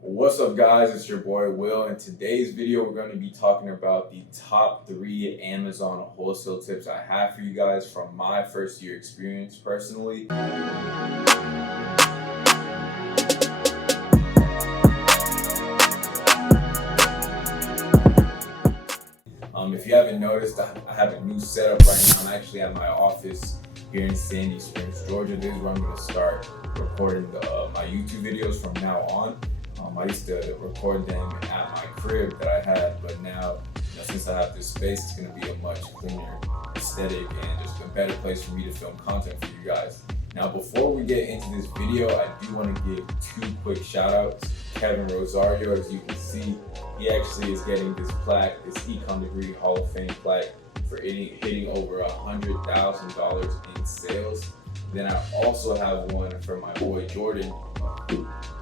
What's up, guys? It's your boy Will. In today's video, we're going to be talking about the top 3 Amazon wholesale tips I have for you guys from my first year experience personally. If you haven't noticed, I have a new setup right now. I'm actually at my office here in Sandy Springs, Georgia. This is where I'm going to start recording my YouTube videos from now on. I used to record them at my crib that I had, but now, since I have this space, it's going to be a much cleaner aesthetic and just a better place for me to film content for you guys. Now, before we get into this video, I do want to give 2 quick shout outs. Kevin Rosario, as you can see, he actually is getting this plaque, this Econ Degree Hall of Fame plaque for hitting over $100,000 in sales. Then I also have one for my boy Jordan.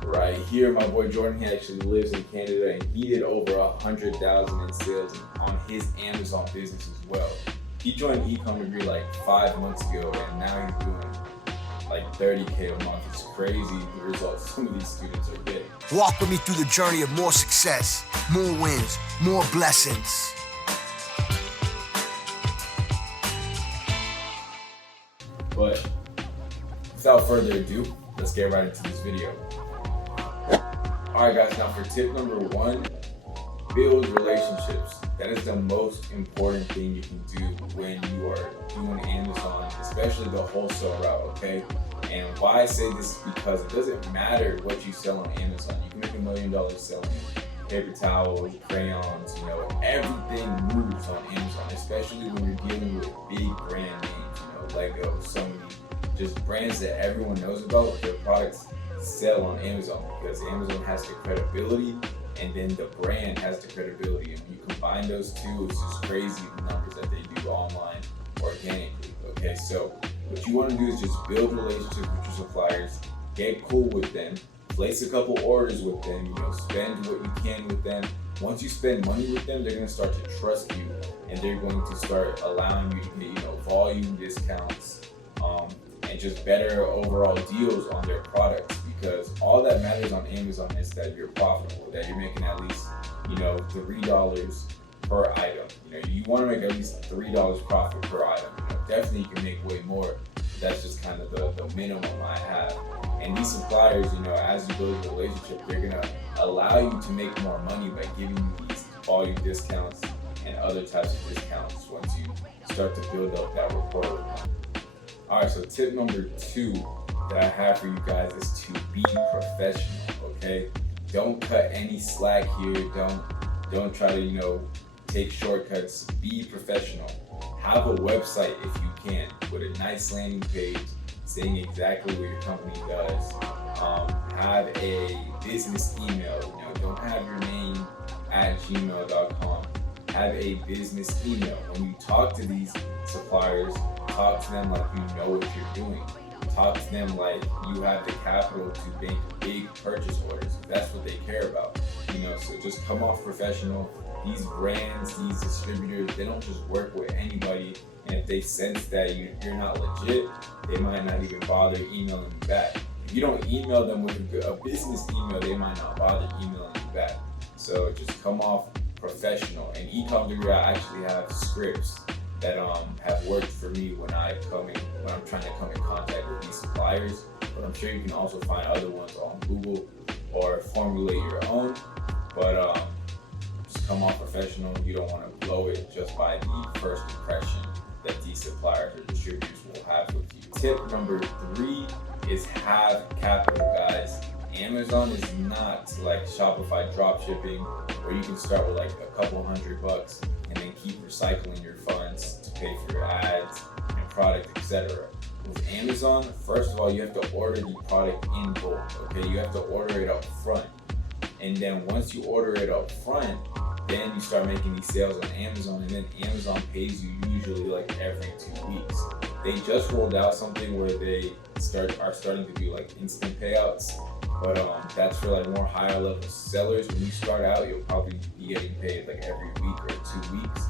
Right here, my boy Jordan, he actually lives in Canada, and he did over $100,000 in sales on his Amazon business as well. He joined Econ Degree like 5 months ago, and now he's doing like $30K a month. It's crazy the results some of these students are getting. Walk with me through the journey of more success, more wins, more blessings. But without further ado, let's get right into this video. Alright guys, now for tip number 1, build relationships. That is the most important thing you can do when you are doing Amazon, especially the wholesale route, okay? And why I say this is because it doesn't matter what you sell on Amazon. You can make $1 million selling paper towels, crayons, everything moves on Amazon, especially when you're dealing with big brand names, Lego, Sony, just brands that everyone knows about. Their products sell on Amazon because Amazon has the credibility and then the brand has the credibility, and when you combine those two, it's just crazy the numbers that they do online organically. Okay, so what you want to do is just build relationships with your suppliers, get cool with them, place a couple orders with them, spend what you can with them. Once you spend money with them, they're going to start to trust you, and they're going to start allowing you to get volume discounts and just better overall deals on their products, because all that matters on Amazon is that you're profitable, that you're making at least $3 per item. You want to make at least $3 profit per item. Definitely you can make way more. That's just kind of the minimum I have. And these suppliers, as you build a relationship, they're gonna allow you to make more money by giving you these volume discounts and other types of discounts once you start to build up that rapport with them. Alright, so tip number 2 that I have for you guys is to be professional, okay? Don't cut any slack here. Don't try to, take shortcuts. Be professional. Have a website if you can, with a nice landing page saying exactly what your company does. Have a business email. Don't have your name at gmail.com. Have a business email. When you talk to these suppliers, talk to them like you know what you're doing. Talk to them like you have the capital to make big purchase orders. That's what they care about. So just come off professional. These brands, these distributors, they don't just work with anybody. And if they sense that you're not legit, they might not even bother emailing you back. If you don't email them with a business email, they might not bother emailing you back. So just come off professional. And Ecom Degree, I actually have scripts that have worked for me when I'm trying to come in contact with these suppliers. But I'm sure you can also find other ones on Google or formulate your own. But just come off professional. You don't want to blow it just by the first impression that these suppliers or distributors will have with you. Tip number 3 is have capital, guys. Amazon is not like Shopify dropshipping, where you can start with like a couple $100 and then keep recycling your funds to pay for your ads and product, etc. With Amazon, first of all, you have to order the product in bulk. Okay, you have to order it up front, and then once you order it up front, then you start making these sales on Amazon, and then Amazon pays you usually like every 2 weeks. They just rolled out something where they are starting to do like instant payouts, but that's for like more higher level sellers. When you start out, you'll probably be getting paid like every week or 2 weeks.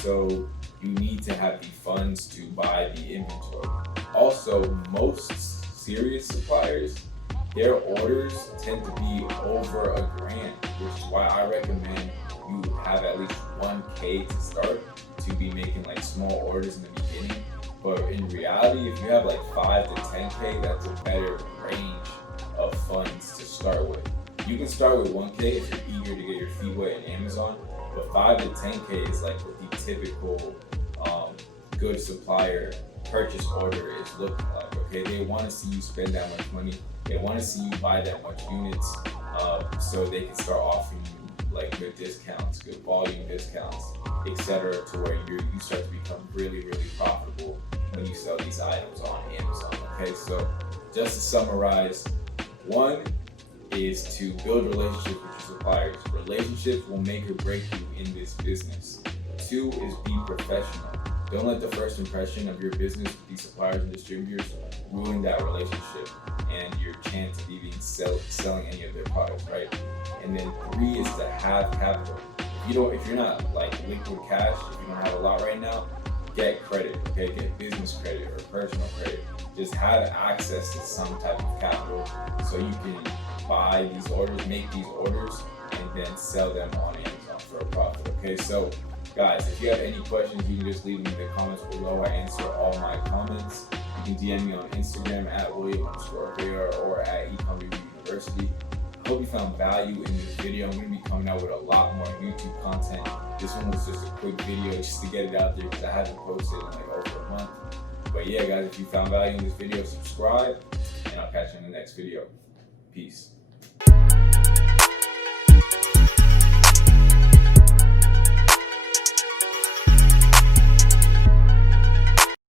So you need to have the funds to buy the inventory. Also, most serious suppliers, their orders tend to be over $1,000, which is why I recommend you have at least 1K to start, to be making like small orders in the beginning. But in reality, if you have like 5 to 10K, that's a better range of funds to start with. You can start with 1K if you're eager to get your feet wet in Amazon, but 5 to 10K is like what the typical good supplier purchase order is looking like. Okay, they want to see you spend that much money. They want to see you buy that much units, so they can start offering you like good discounts, good volume discounts, etc., to where you start to become really, really profitable when you sell these items on Amazon. Okay, so just to summarize, 1 is to build relationships with your suppliers. Relationships will make or break you in this business. 2 is be professional. Don't let the first impression of your business with these suppliers and distributors ruin that relationship and your chance of even selling any of their products, right? And then 3 is to have capital. If you're not like liquid cash, if you don't have a lot right now, get credit, okay? Get business credit or personal credit. Just have access to some type of capital so you can buy these orders, make these orders, and then sell them on Amazon for a profit, okay? So guys, if you have any questions, you can just leave them in the comments below. I answer all my comments. You can DM me on Instagram at William_Rivera or at University. I hope you found value in this video. I'm going to be coming out with a lot more YouTube content. This one was just a quick video just to get it out there because I haven't posted in like over a month. But yeah, guys, if you found value in this video, subscribe, and I'll catch you in the next video. Peace.